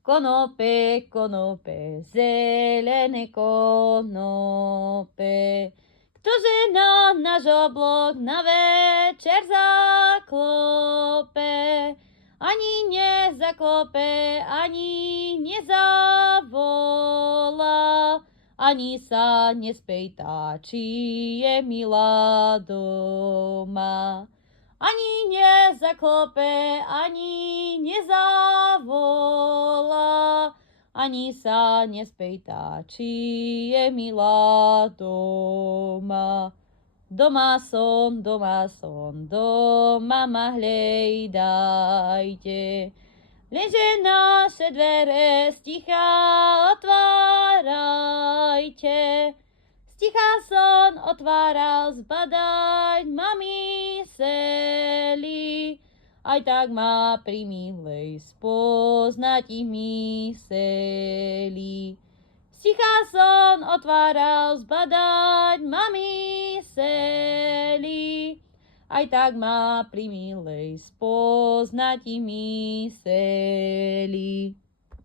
Konope, konope, zelené konope. Ktože na náš oblok na večer zaklope, ani nezaklope, ani nezavolá, ani sa nespýta, či je milá doma. Ani nezaklope, ani nezavolá, ani sa nespýta, či je milá doma. Doma som, doma ma hľadajte. Lenže naše dvere sticha otvárajte. Sticha som otváral zbadať ma myseli, aj tak ma pri milej spoznať ich myseli. Sticha som otváral zbadať ma myseli, aj tak ma pri milej spoznať ich myseli.